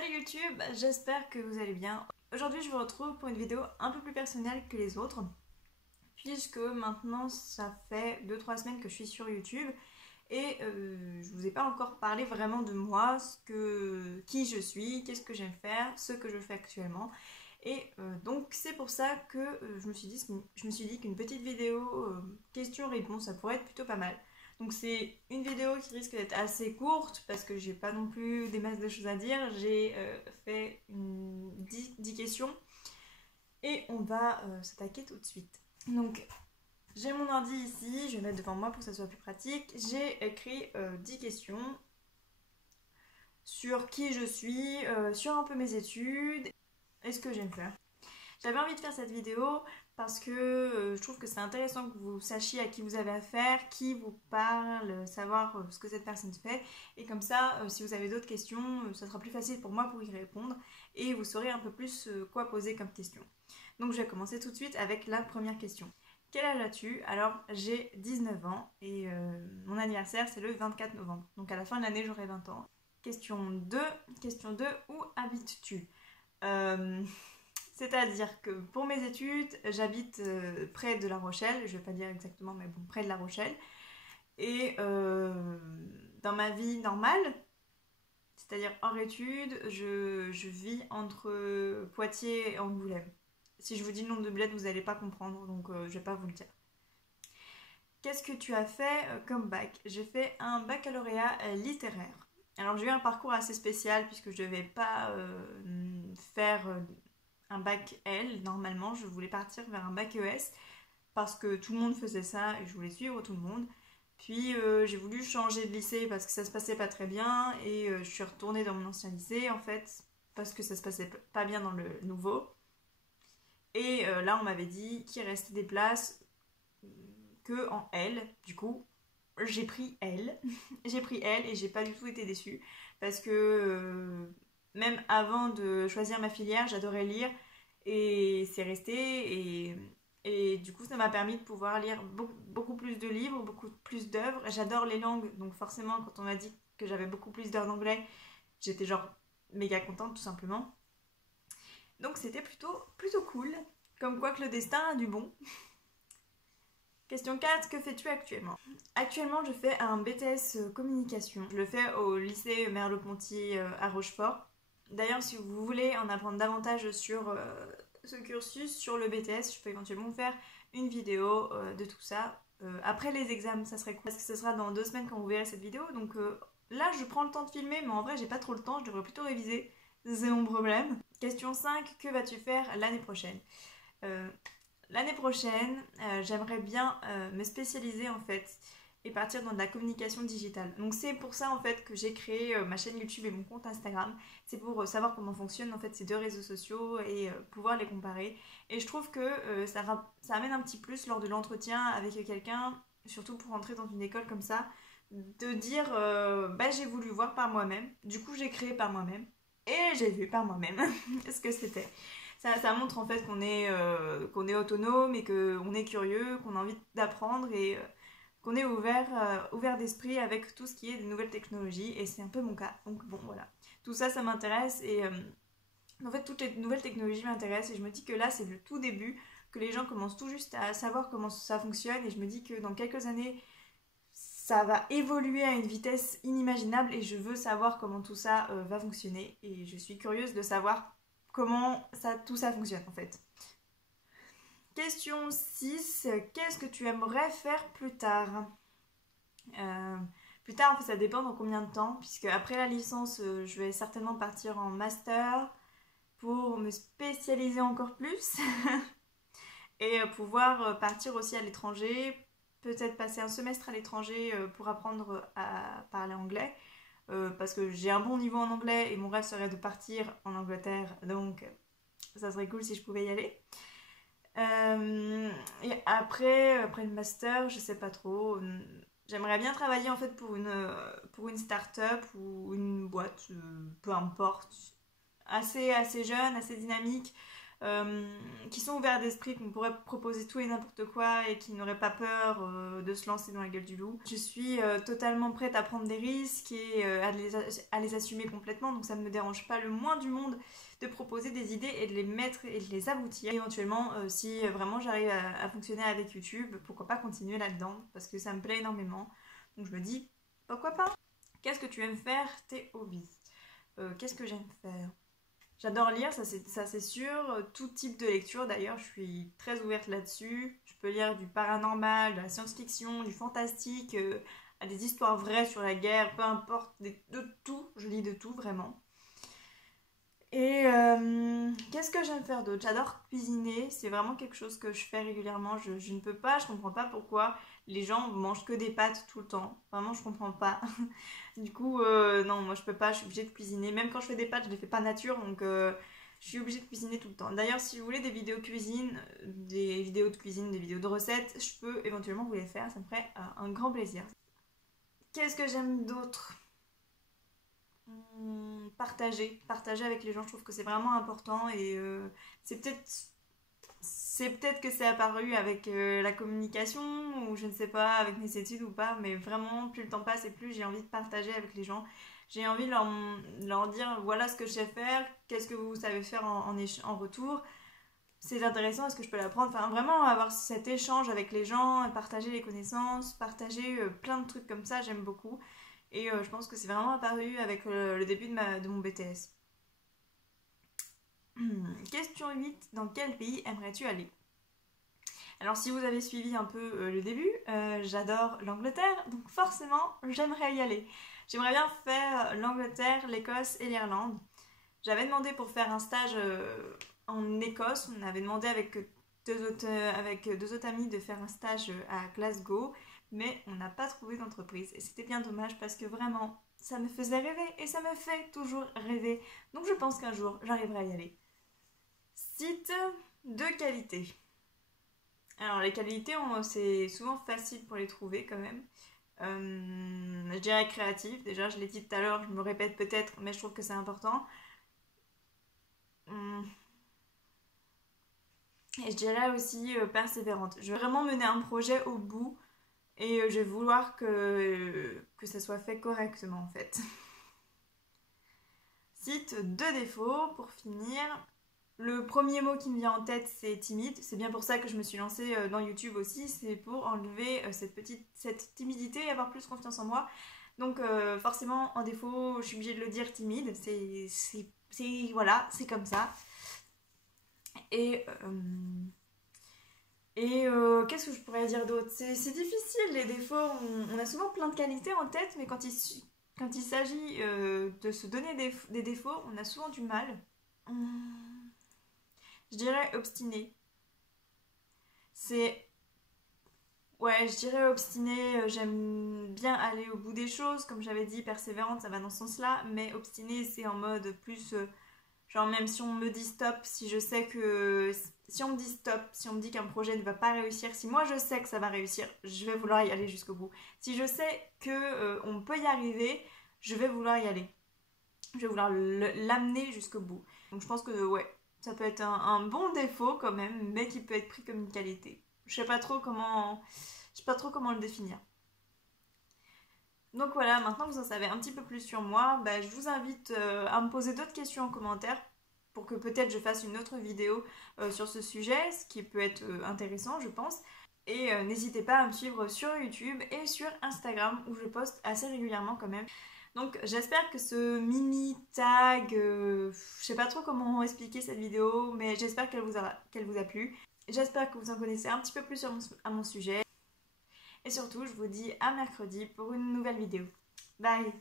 Salut YouTube, j'espère que vous allez bien. Aujourd'hui je vous retrouve pour une vidéo un peu plus personnelle que les autres, puisque maintenant ça fait 2-3 semaines que je suis sur YouTube et je vous ai pas encore parlé vraiment de moi, qui je suis, qu'est-ce que j'aime faire, ce que je fais actuellement. Et donc c'est pour ça que je me suis dit qu'une petite vidéo question-réponse ça pourrait être plutôt pas mal. Donc c'est une vidéo qui risque d'être assez courte parce que j'ai pas non plus des masses de choses à dire. J'ai fait 10 questions et on va s'attaquer tout de suite. Donc j'ai mon ordi ici, je vais mettre devant moi pour que ça soit plus pratique. J'ai écrit 10 questions sur qui je suis, sur un peu mes études et ce que j'aime faire. J'avais envie de faire cette vidéo parce que je trouve que c'est intéressant que vous sachiez à qui vous avez affaire, qui vous parle, savoir ce que cette personne fait. Et comme ça, si vous avez d'autres questions, ça sera plus facile pour moi pour y répondre et vous saurez un peu plus quoi poser comme question. Donc je vais commencer tout de suite avec la première question. Quel âge as-tu? Alors j'ai 19 ans et mon anniversaire c'est le 24 novembre. Donc à la fin de l'année j'aurai 20 ans. Question 2, où habites-tu? C'est-à-dire que pour mes études, j'habite près de La Rochelle, je ne vais pas dire exactement, mais bon, près de La Rochelle. Et dans ma vie normale, c'est-à-dire hors études, je vis entre Poitiers et Angoulême. Si je vous dis le nom de bled, vous n'allez pas comprendre, donc je ne vais pas vous le dire. Qu'est-ce que tu as fait comme bac? J'ai fait un baccalauréat littéraire. Alors j'ai eu un parcours assez spécial puisque je ne devais pas faire un bac L. Normalement, je voulais partir vers un bac ES parce que tout le monde faisait ça et je voulais suivre tout le monde. Puis j'ai voulu changer de lycée parce que ça se passait pas très bien et je suis retournée dans mon ancien lycée en fait parce que ça se passait pas bien dans le nouveau. Et là, on m'avait dit qu'il restait des places que en L. Du coup, j'ai pris L. J'ai pris L et j'ai pas du tout été déçue parce que même avant de choisir ma filière, j'adorais lire et c'est resté et du coup ça m'a permis de pouvoir lire beaucoup plus de livres, beaucoup plus d'œuvres. J'adore les langues, donc forcément quand on m'a dit que j'avais beaucoup plus d'heures d'anglais, j'étais genre méga contente tout simplement. Donc c'était plutôt cool, comme quoi que le destin a du bon. Question 4, que fais-tu actuellement? Actuellement, je fais un BTS communication. Je le fais au lycée Merleau-Ponty à Rochefort. D'ailleurs, si vous voulez en apprendre davantage sur ce cursus, sur le BTS, je peux éventuellement faire une vidéo de tout ça. Après les examens, ça serait cool parce que ce sera dans 2 semaines quand vous verrez cette vidéo. Donc là, je prends le temps de filmer, mais en vrai, j'ai pas trop le temps. Je devrais plutôt réviser. C'est mon problème. Question 5, que vas-tu faire l'année prochaine? L'année prochaine, j'aimerais bien me spécialiser en fait et partir dans de la communication digitale. Donc c'est pour ça en fait que j'ai créé ma chaîne YouTube et mon compte Instagram. C'est pour savoir comment fonctionnent en fait ces deux réseaux sociaux et pouvoir les comparer. Et je trouve que ça amène un petit plus lors de l'entretien avec quelqu'un, surtout pour entrer dans une école comme ça, de dire bah, j'ai voulu voir par moi-même, du coup j'ai créé par moi-même et j'ai vu par moi-même ce que c'était. Ça montre en fait qu'on est autonome et qu'on est curieux, qu'on a envie d'apprendre et qu'on est ouvert d'esprit avec tout ce qui est des nouvelles technologies et c'est un peu mon cas. Donc bon voilà, tout ça ça m'intéresse et en fait toutes les nouvelles technologies m'intéressent et je me dis que là c'est le tout début, que les gens commencent tout juste à savoir comment ça fonctionne et je me dis que dans quelques années ça va évoluer à une vitesse inimaginable et je veux savoir comment tout ça va fonctionner et je suis curieuse de savoir comment tout ça fonctionne en fait. Question 6. Qu'est-ce que tu aimerais faire plus tard? Plus tard, en fait, ça dépend dans combien de temps, puisque après la licence, je vais certainement partir en master pour me spécialiser encore plus et pouvoir partir aussi à l'étranger, peut-être passer un semestre à l'étranger pour apprendre à parler anglais. Parce que j'ai un bon niveau en anglais et mon rêve serait de partir en Angleterre, donc ça serait cool si je pouvais y aller. Et après le master, je sais pas trop. J'aimerais bien travailler en fait pour une start-up ou une boîte, peu importe, assez jeune, assez dynamique, qui sont ouverts d'esprit, qui me pourraient proposer tout et n'importe quoi et qui n'auraient pas peur de se lancer dans la gueule du loup. Je suis totalement prête à prendre des risques et à les assumer complètement, donc ça ne me dérange pas le moins du monde de proposer des idées et de les mettre et de les aboutir. Éventuellement, si vraiment j'arrive à fonctionner avec YouTube, pourquoi pas continuer là-dedans, parce que ça me plaît énormément. Donc je me dis, pourquoi pas? Qu'est-ce que tu aimes faire? Tes hobbies. Qu'est-ce que j'aime faire? J'adore lire, ça c'est sûr, tout type de lecture d'ailleurs, je suis très ouverte là-dessus. Je peux lire du paranormal, de la science-fiction, du fantastique, à des histoires vraies sur la guerre, peu importe, de tout, je lis de tout vraiment. Et qu'est-ce que j'aime faire d'autre? J'adore cuisiner, c'est vraiment quelque chose que je fais régulièrement, je ne peux pas, je comprends pas pourquoi les gens mangent que des pâtes tout le temps, vraiment je comprends pas. Du coup, non, moi je peux pas, je suis obligée de cuisiner, même quand je fais des pâtes, je les fais pas nature, donc je suis obligée de cuisiner tout le temps. D'ailleurs, si vous voulez des vidéos cuisine, des vidéos de cuisine, des vidéos de recettes, je peux éventuellement vous les faire, ça me ferait un grand plaisir. Qu'est-ce que j'aime d'autre? Partager avec les gens, je trouve que c'est vraiment important et c'est peut-être que c'est apparu avec la communication ou je ne sais pas, avec mes études ou pas, mais vraiment plus le temps passe et plus j'ai envie de partager avec les gens. J'ai envie de leur dire voilà ce que je sais faire, qu'est-ce que vous savez faire en retour. C'est intéressant, est-ce que je peux l'apprendre? Enfin, vraiment avoir cet échange avec les gens, partager les connaissances, partager plein de trucs comme ça, j'aime beaucoup. Et je pense que c'est vraiment apparu avec le début de mon BTS. Question 8. Dans quel pays aimerais-tu aller? Alors si vous avez suivi un peu le début, j'adore l'Angleterre, donc forcément j'aimerais y aller. J'aimerais bien faire l'Angleterre, l'Écosse et l'Irlande. J'avais demandé pour faire un stage en Écosse, on avait demandé avec deux autres amis de faire un stage à Glasgow, mais on n'a pas trouvé d'entreprise et c'était bien dommage parce que vraiment ça me faisait rêver et ça me fait toujours rêver, donc je pense qu'un jour j'arriverai à y aller. Site de qualité. Alors les qualités, c'est souvent facile pour les trouver quand même. Je dirais créatif, déjà je l'ai dit tout à l'heure, je me répète peut-être, mais je trouve que c'est important. Et je dirais aussi persévérante. Je vais vraiment mener un projet au bout et je vais vouloir que ça soit fait correctement en fait. Site de défaut, pour finir. Le premier mot qui me vient en tête, c'est timide. C'est bien pour ça que je me suis lancée dans YouTube aussi. C'est pour enlever cette timidité et avoir plus confiance en moi. Donc forcément, en défaut, je suis obligée de le dire, timide. Voilà, c'est comme ça. Et qu'est-ce que je pourrais dire d'autre? C'est difficile, les défauts. On a souvent plein de qualités en tête, mais quand il s'agit de se donner des défauts, on a souvent du mal. Je dirais obstiné. Ouais, je dirais obstiné. J'aime bien aller au bout des choses. Comme j'avais dit, persévérante, ça va dans ce sens-là. Mais obstiné, c'est en mode plus... genre même si on me dit stop, si je sais que... Si on me dit stop, si on me dit qu'un projet ne va pas réussir, si moi je sais que ça va réussir, je vais vouloir y aller jusqu'au bout. Si je sais que on peut y arriver, je vais vouloir y aller. Je vais vouloir l'amener jusqu'au bout. Donc je pense que ouais, ça peut être un bon défaut quand même, mais qui peut être pris comme une qualité. Je sais pas trop comment le définir. Donc voilà, maintenant que vous en savez un petit peu plus sur moi, je vous invite à me poser d'autres questions en commentaire pour que peut-être je fasse une autre vidéo sur ce sujet, ce qui peut être intéressant je pense. Et n'hésitez pas à me suivre sur YouTube et sur Instagram où je poste assez régulièrement quand même. Donc j'espère que ce mini tag, je sais pas trop comment expliquer cette vidéo, mais j'espère qu'elle vous a plu. J'espère que vous en connaissez un petit peu plus à mon sujet. Et surtout, je vous dis à mercredi pour une nouvelle vidéo. Bye!